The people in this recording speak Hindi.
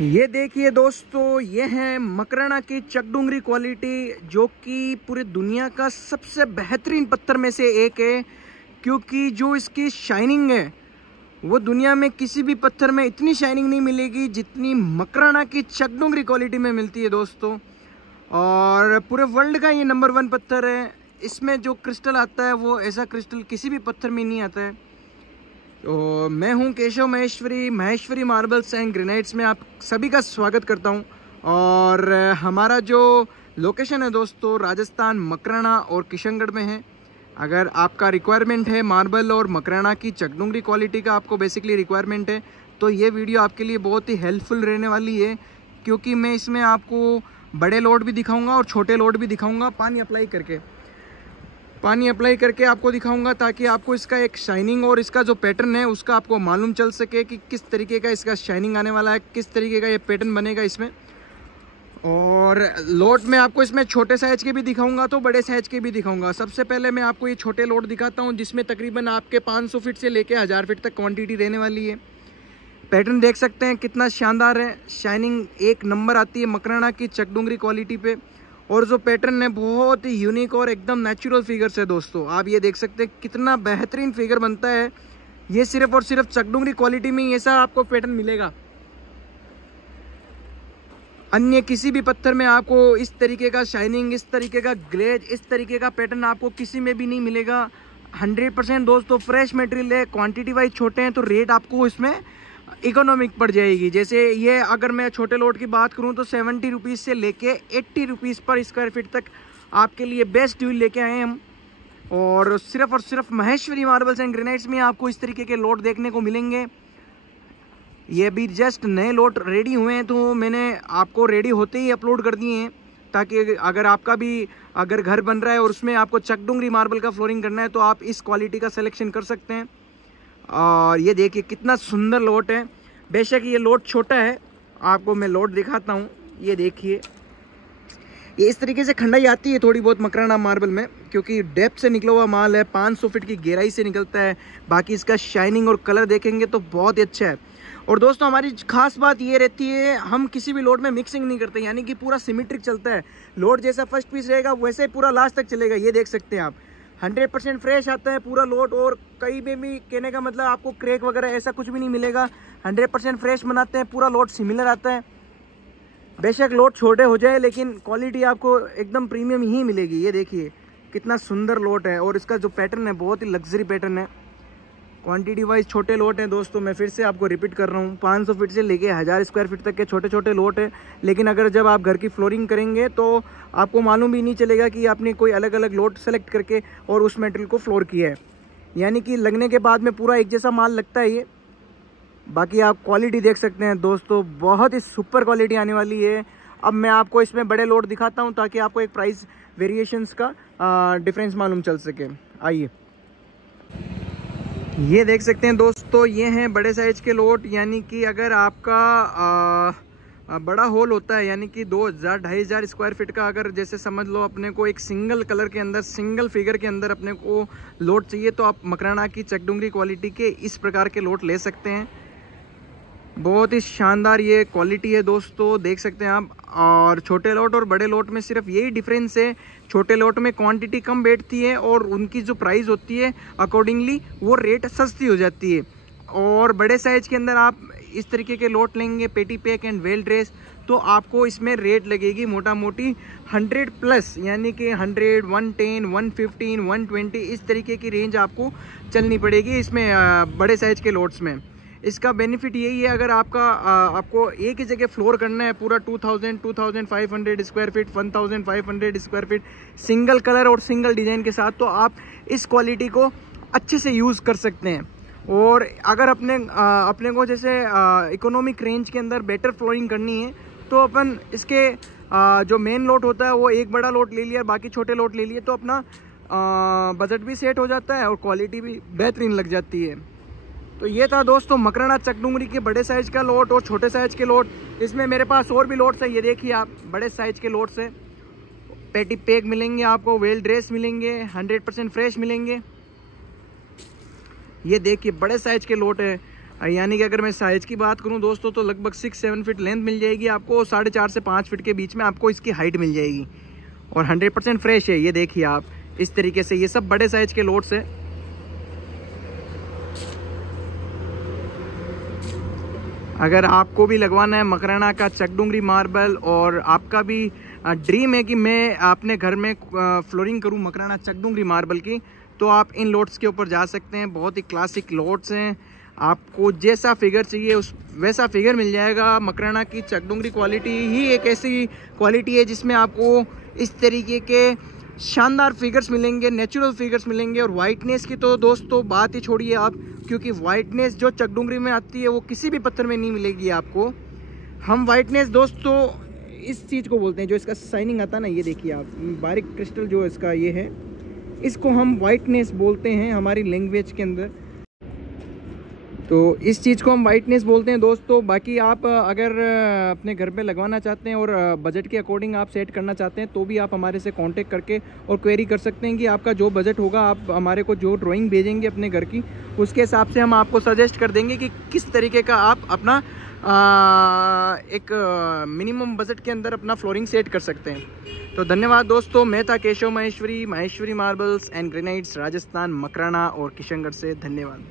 ये देखिए दोस्तों, ये है मकराना की चकडुंगरी क्वालिटी, जो कि पूरी दुनिया का सबसे बेहतरीन पत्थर में से एक है। क्योंकि जो इसकी शाइनिंग है वो दुनिया में किसी भी पत्थर में इतनी शाइनिंग नहीं मिलेगी जितनी मकराना की चकडुंगरी क्वालिटी में मिलती है दोस्तों। और पूरे वर्ल्ड का ये नंबर 1 पत्थर है। इसमें जो क्रिस्टल आता है वो ऐसा क्रिस्टल किसी भी पत्थर में नहीं आता है। तो मैं हूं Keshav Maheshwari marbles and granites में आप सभी का स्वागत करता हूं। और हमारा जो लोकेशन है दोस्तों, राजस्थान मकराना और किशनगढ़ में है। अगर आपका रिक्वायरमेंट है मार्बल और मकराना की चकडुंगरी क्वालिटी का, आपको बेसिकली रिक्वायरमेंट है, तो ये वीडियो आपके लिए बहुत ही हेल्पफुल रहने वाली है। क्योंकि मैं इसमें आपको बड़े लोड भी दिखाऊँगा और छोटे लोड भी दिखाऊँगा, पानी अप्लाई करके आपको दिखाऊंगा, ताकि आपको इसका एक शाइनिंग और इसका जो पैटर्न है उसका आपको मालूम चल सके कि किस तरीके का इसका शाइनिंग आने वाला है, किस तरीके का ये पैटर्न बनेगा इसमें। और लोड में आपको इसमें छोटे साइज़ के भी दिखाऊंगा तो बड़े साइज़ के भी दिखाऊंगा। सबसे पहले मैं आपको ये छोटे लोड दिखाता हूँ, जिसमें तकरीबन आपके 500 फीट से लेके 1000 फीट तक क्वान्टिटी रहने वाली है। पैटर्न देख सकते हैं कितना शानदार है, शाइनिंग एक नंबर आती है मकराना की चकडुंगरी क्वालिटी पे। और जो पैटर्न है बहुत ही यूनिक और एकदम नेचुरल फिगर्स है दोस्तों। आप ये देख सकते हैं कितना बेहतरीन फिगर बनता है। ये सिर्फ और सिर्फ चकडुंगरी क्वालिटी में ही ऐसा आपको पैटर्न मिलेगा। अन्य किसी भी पत्थर में आपको इस तरीके का शाइनिंग, इस तरीके का ग्लेज, इस तरीके का पैटर्न आपको किसी में भी नहीं मिलेगा। 100% दोस्तों फ्रेश मटेरियल है। क्वांटिटी वाइज छोटे हैं तो रेट आपको इसमें इकोनॉमिक पड़ जाएगी। जैसे ये अगर मैं छोटे लोड की बात करूं तो 70 रुपीज़ से लेके 80 रुपीज़ पर स्क्वायर फीट तक आपके लिए बेस्ट डील लेके आए हैं हम। और सिर्फ महेश्वरी मार्बल्स एंड ग्रेनाइट्स में आपको इस तरीके के लोड देखने को मिलेंगे। ये अभी जस्ट नए लोड रेडी हुए हैं, तो मैंने आपको रेडी होते ही अपलोड कर दिए हैं, ताकि अगर आपका भी अगर घर बन रहा है और उसमें आपको चकडुंगरी मार्बल का फ्लोरिंग करना है तो आप इस क्वालिटी का सिलेक्शन कर सकते हैं। और ये देखिए कितना सुंदर लोट है। बेशक ये लोट छोटा है, आपको मैं लोट दिखाता हूँ। ये देखिए, ये इस तरीके से खंडाई आती है थोड़ी बहुत मकराना मार्बल में, क्योंकि डेप्थ से निकला हुआ माल है, 500 फीट की गहराई से निकलता है। बाकी इसका शाइनिंग और कलर देखेंगे तो बहुत ही अच्छा है। और दोस्तों हमारी खास बात ये रहती है, हम किसी भी लोड में मिक्सिंग नहीं करते, यानी कि पूरा सिमेट्रिक चलता है। लोड जैसा फर्स्ट पीस रहेगा वैसे पूरा लास्ट तक चलेगा। ये देख सकते हैं आप, 100% फ्रेश आता है पूरा लोड। और कहीं में भी कहने का मतलब आपको क्रैक वगैरह ऐसा कुछ भी नहीं मिलेगा। 100% फ्रेश बनाते हैं, पूरा लोड सिमिलर आता है। बेशक लोड छोटे हो जाए लेकिन क्वालिटी आपको एकदम प्रीमियम ही मिलेगी। ये देखिए कितना सुंदर लोड है। और इसका जो पैटर्न है बहुत ही लग्जरी पैटर्न है। क्वांटिटी वाइज छोटे लोट हैं दोस्तों, मैं फिर से आपको रिपीट कर रहा हूँ, 500 फीट से लेके 1000 स्क्वायर फीट तक के छोटे छोटे लोट हैं। लेकिन अगर जब आप घर की फ्लोरिंग करेंगे तो आपको मालूम भी नहीं चलेगा कि आपने कोई अलग अलग लोट सेलेक्ट करके और उस मटेरियल को फ्लोर किया है। यानी कि लगने के बाद में पूरा एक जैसा माल लगता है ये। बाकी आप क्वालिटी देख सकते हैं दोस्तों, बहुत ही सुपर क्वालिटी आने वाली है। अब मैं आपको इसमें बड़े लोट दिखाता हूँ, ताकि आपको एक प्राइस वेरिएशंस का डिफरेंस मालूम चल सके। आइए, ये देख सकते हैं दोस्तों, ये हैं बड़े साइज के लोट। यानी कि अगर आपका बड़ा होल होता है, यानी कि 2000-2500 स्क्वायर फीट का, अगर जैसे समझ लो अपने को एक सिंगल कलर के अंदर, सिंगल फिगर के अंदर अपने को लोट चाहिए, तो आप मकराना की चकडुंगरी क्वालिटी के इस प्रकार के लोट ले सकते हैं। बहुत ही शानदार ये क्वालिटी है दोस्तों, देख सकते हैं आप। और छोटे लोट और बड़े लोट में सिर्फ यही डिफरेंस है, छोटे लोट में क्वांटिटी कम बैठती है और उनकी जो प्राइस होती है अकॉर्डिंगली वो रेट सस्ती हो जाती है। और बड़े साइज के अंदर आप इस तरीके के लोट लेंगे, पेटी पैक एंड वेल ड्रेस, तो आपको इसमें रेट लगेगी मोटा मोटी 100+, यानी कि 100, 110, 115, 120 इस तरीके की रेंज आपको चलनी पड़ेगी इसमें बड़े साइज के लोट्स में। इसका बेनिफिट यही है, अगर आपको एक ही जगह फ्लोर करना है पूरा 2000, 2500 square feet, 1500 square feet single colour और सिंगल डिज़ाइन के साथ, तो आप इस क्वालिटी को अच्छे से यूज़ कर सकते हैं। और अगर अपने को जैसे इकोनॉमिक रेंज के अंदर बेटर फ्लोरिंग करनी है, तो अपन इसके जो मेन लोट होता है वो एक बड़ा लोट ले लिया, बाकी छोटे लोट ले लिए, तो अपना बजट भी सेट हो जाता है और क्वालिटी भी बेहतरीन लग जाती है। तो ये था दोस्तों मकराना चकडुंगरी के बड़े साइज का लोट और छोटे साइज के लोट। इसमें मेरे पास और भी लोट्स हैं, ये देखिए आप, बड़े साइज के लोट्स हैं। पेटी पैक मिलेंगे आपको, वेल ड्रेस मिलेंगे, 100% फ्रेश मिलेंगे। ये देखिए बड़े साइज के लोट है। यानी कि अगर मैं साइज़ की बात करूं दोस्तों तो लगभग 6-7 फीट लेंथ मिल जाएगी आपको, और 4.5 से 5 फीट के बीच में आपको इसकी हाइट मिल जाएगी। और 100% फ्रेश है, ये देखिए आप इस तरीके से। ये सब बड़े साइज़ के लोड्स है। अगर आपको भी लगवाना है मकराना का चकडुंगरी मार्बल, और आपका भी ड्रीम है कि मैं अपने घर में फ्लोरिंग करूं मकराना चकडुंगरी मार्बल की, तो आप इन लोड्स के ऊपर जा सकते हैं। बहुत ही क्लासिक लोड्स हैं, आपको जैसा फिगर चाहिए उस वैसा फिगर मिल जाएगा। मकराना की चकडुंगरी क्वालिटी ही एक ऐसी क्वालिटी है जिसमें आपको इस तरीके के शानदार फिगर्स मिलेंगे, नेचुरल फिगर्स मिलेंगे। और वाइटनेस की तो दोस्तों बात ही छोड़िए आप, क्योंकि वाइटनेस जो चकडुंगरी में आती है वो किसी भी पत्थर में नहीं मिलेगी आपको। हम वाइटनेस दोस्तों इस चीज़ को बोलते हैं, जो इसका शाइनिंग आता है ना, ये देखिए आप, बारीक क्रिस्टल जो इसका ये है, इसको हम वाइटनेस बोलते हैं हमारी लैंग्वेज के अंदर। तो इस चीज़ को हम वाइटनेस बोलते हैं दोस्तों। बाकी आप अगर अपने घर पे लगवाना चाहते हैं और बजट के अकॉर्डिंग आप सेट करना चाहते हैं, तो भी आप हमारे से कांटेक्ट करके और क्वेरी कर सकते हैं कि आपका जो बजट होगा, आप हमारे को जो ड्राइंग भेजेंगे अपने घर की, उसके हिसाब से हम आपको सजेस्ट कर देंगे कि किस तरीके का आप अपना एक मिनिमम बजट के अंदर अपना फ्लोरिंग सेट कर सकते हैं। तो धन्यवाद दोस्तों। मैं था Keshav Maheshwari marbles and granites, Rajasthan, Makrana और किशनगढ़ से। धन्यवाद।